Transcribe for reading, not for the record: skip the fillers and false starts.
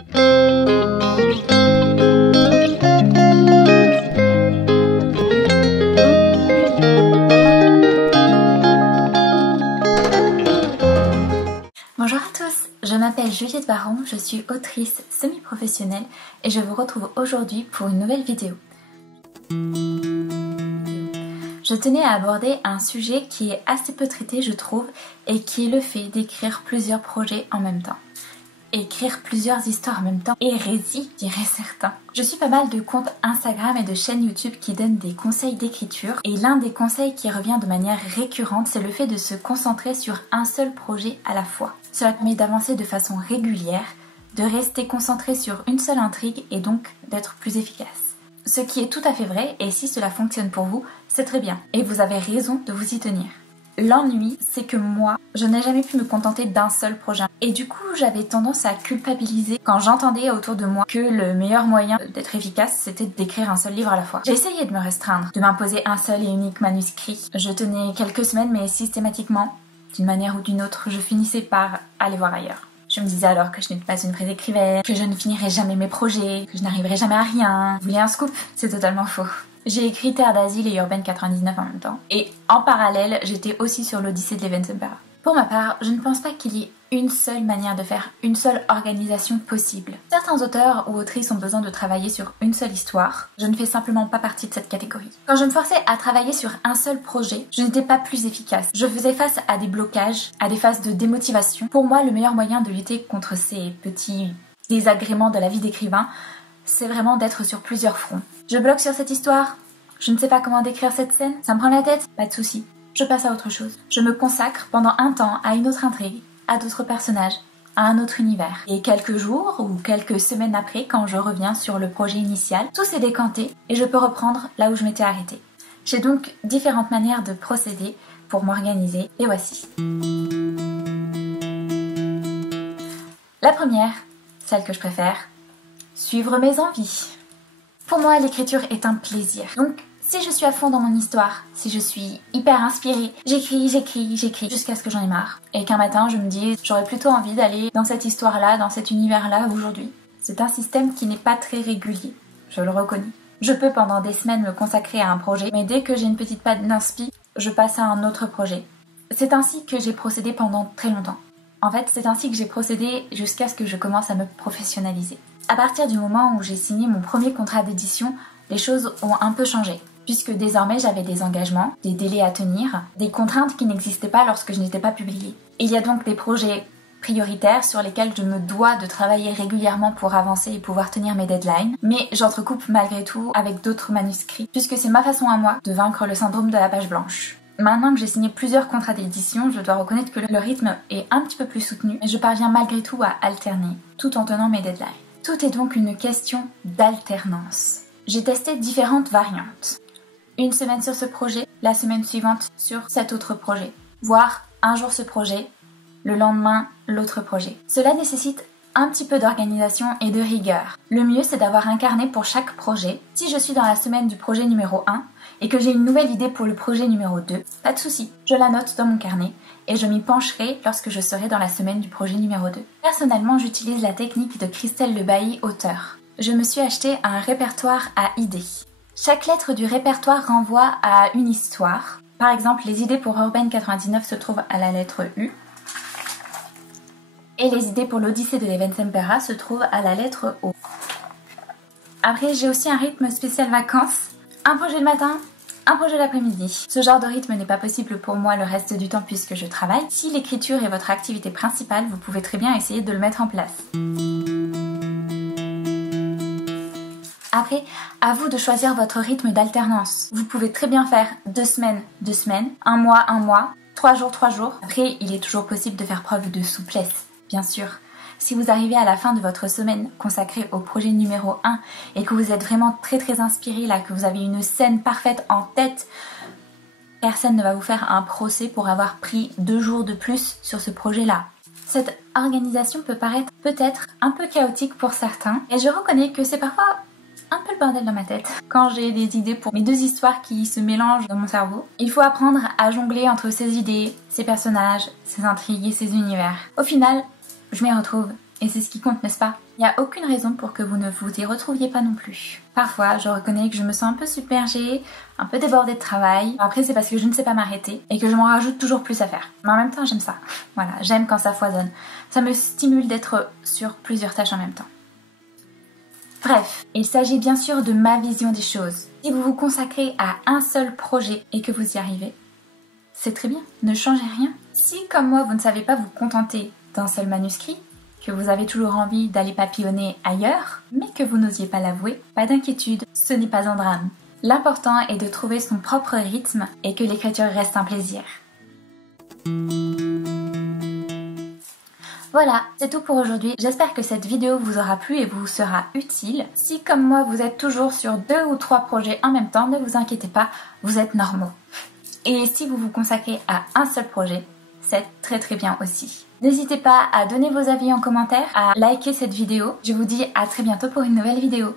Bonjour à tous, je m'appelle Juliette Baron, je suis autrice semi-professionnelle et je vous retrouve aujourd'hui pour une nouvelle vidéo. Je tenais à aborder un sujet qui est assez peu traité je trouve et qui est le fait d'écrire plusieurs projets en même temps. Écrire plusieurs histoires en même temps, hérésie diraient certains. Je suis pas mal de comptes Instagram et de chaînes YouTube qui donnent des conseils d'écriture et l'un des conseils qui revient de manière récurrente c'est le fait de se concentrer sur un seul projet à la fois. Cela permet d'avancer de façon régulière, de rester concentré sur une seule intrigue et donc d'être plus efficace. Ce qui est tout à fait vrai et si cela fonctionne pour vous, c'est très bien et vous avez raison de vous y tenir. L'ennui, c'est que moi, je n'ai jamais pu me contenter d'un seul projet. Et du coup, j'avais tendance à culpabiliser quand j'entendais autour de moi que le meilleur moyen d'être efficace, c'était d'écrire un seul livre à la fois. J'ai essayé de me restreindre, de m'imposer un seul et unique manuscrit. Je tenais quelques semaines, mais systématiquement, d'une manière ou d'une autre, je finissais par aller voir ailleurs. Je me disais alors que je n'étais pas une vraie écrivaine, que je ne finirais jamais mes projets, que je n'arriverais jamais à rien. Vous voulez un scoop? C'est totalement faux. J'ai écrit Terre d'Asile et Urban 99 en même temps. Et en parallèle, j'étais aussi sur l'Odyssée de l'Eventempera. Pour ma part, je ne pense pas qu'il y ait une seule manière de faire, une seule organisation possible. Certains auteurs ou autrices ont besoin de travailler sur une seule histoire. Je ne fais simplement pas partie de cette catégorie. Quand je me forçais à travailler sur un seul projet, je n'étais pas plus efficace. Je faisais face à des blocages, à des phases de démotivation. Pour moi, le meilleur moyen de lutter contre ces petits désagréments de la vie d'écrivain, c'est vraiment d'être sur plusieurs fronts. Je bloque sur cette histoire, je ne sais pas comment décrire cette scène, ça me prend la tête, pas de souci. Je passe à autre chose. Je me consacre pendant un temps à une autre intrigue, à d'autres personnages, à un autre univers. Et quelques jours ou quelques semaines après, quand je reviens sur le projet initial, tout s'est décanté et je peux reprendre là où je m'étais arrêtée. J'ai donc différentes manières de procéder pour m'organiser, et voici. La première, celle que je préfère, suivre mes envies. Pour moi, l'écriture est un plaisir. Donc, si je suis à fond dans mon histoire, si je suis hyper inspirée, j'écris jusqu'à ce que j'en ai marre. Et qu'un matin, je me dis, j'aurais plutôt envie d'aller dans cette histoire-là, dans cet univers-là aujourd'hui. C'est un système qui n'est pas très régulier, je le reconnais. Je peux pendant des semaines me consacrer à un projet, mais dès que j'ai une petite panne d'inspi, je passe à un autre projet. C'est ainsi que j'ai procédé pendant très longtemps. En fait, c'est ainsi que j'ai procédé jusqu'à ce que je commence à me professionnaliser. À partir du moment où j'ai signé mon premier contrat d'édition, les choses ont un peu changé. Puisque désormais j'avais des engagements, des délais à tenir, des contraintes qui n'existaient pas lorsque je n'étais pas publiée. Il y a donc des projets prioritaires sur lesquels je me dois de travailler régulièrement pour avancer et pouvoir tenir mes deadlines, mais j'entrecoupe malgré tout avec d'autres manuscrits, puisque c'est ma façon à moi de vaincre le syndrome de la page blanche. Maintenant que j'ai signé plusieurs contrats d'édition, je dois reconnaître que le rythme est un petit peu plus soutenu, mais je parviens malgré tout à alterner, tout en tenant mes deadlines. Tout est donc une question d'alternance. J'ai testé différentes variantes. Une semaine sur ce projet, la semaine suivante sur cet autre projet. Voire un jour ce projet, le lendemain l'autre projet. Cela nécessite un petit peu d'organisation et de rigueur. Le mieux c'est d'avoir un carnet pour chaque projet. Si je suis dans la semaine du projet numéro 1 et que j'ai une nouvelle idée pour le projet numéro 2, pas de souci, je la note dans mon carnet et je m'y pencherai lorsque je serai dans la semaine du projet numéro 2. Personnellement, j'utilise la technique de Christelle Le Bailly, auteure. Je me suis acheté un répertoire à idées. Chaque lettre du répertoire renvoie à une histoire. Par exemple, les idées pour Urban 99 se trouvent à la lettre U. Et les idées pour l'Odyssée de l'Eventempera se trouvent à la lettre O. Après, j'ai aussi un rythme spécial vacances. Un projet le matin, un projet l'après-midi. Ce genre de rythme n'est pas possible pour moi le reste du temps puisque je travaille. Si l'écriture est votre activité principale, vous pouvez très bien essayer de le mettre en place. Après, à vous de choisir votre rythme d'alternance. Vous pouvez très bien faire 2 semaines, 2 semaines, 1 mois, 3 jours, 3 jours. Après, il est toujours possible de faire preuve de souplesse, bien sûr. Si vous arrivez à la fin de votre semaine consacrée au projet numéro 1 et que vous êtes vraiment très inspiré là, que vous avez une scène parfaite en tête, personne ne va vous faire un procès pour avoir pris 2 jours de plus sur ce projet-là. Cette organisation peut paraître peut-être un peu chaotique pour certains et je reconnais que c'est parfois un peu le bordel dans ma tête. Quand j'ai des idées pour mes 2 histoires qui se mélangent dans mon cerveau, il faut apprendre à jongler entre ces idées, ces personnages, ces intrigues et ces univers. Au final, je m'y retrouve Et c'est ce qui compte, n'est-ce pas? Il n'y a aucune raison pour que vous ne vous y retrouviez pas non plus. Parfois, je reconnais que je me sens un peu submergée, un peu débordée de travail. Après, c'est parce que je ne sais pas m'arrêter et que je m'en rajoute toujours plus à faire. Mais en même temps, j'aime ça. Voilà, j'aime quand ça foisonne. Ça me stimule d'être sur plusieurs tâches en même temps. Bref, il s'agit bien sûr de ma vision des choses. Si vous vous consacrez à un seul projet et que vous y arrivez, c'est très bien, ne changez rien. Si, comme moi, vous ne savez pas vous contenter d'un seul manuscrit, que vous avez toujours envie d'aller papillonner ailleurs, mais que vous n'osiez pas l'avouer, pas d'inquiétude, ce n'est pas un drame. L'important est de trouver son propre rythme et que l'écriture reste un plaisir. Voilà, c'est tout pour aujourd'hui. J'espère que cette vidéo vous aura plu et vous sera utile. Si, comme moi, vous êtes toujours sur 2 ou 3 projets en même temps, ne vous inquiétez pas, vous êtes normaux. Et si vous vous consacrez à un seul projet, c'est très bien aussi. N'hésitez pas à donner vos avis en commentaire, à liker cette vidéo. Je vous dis à très bientôt pour une nouvelle vidéo.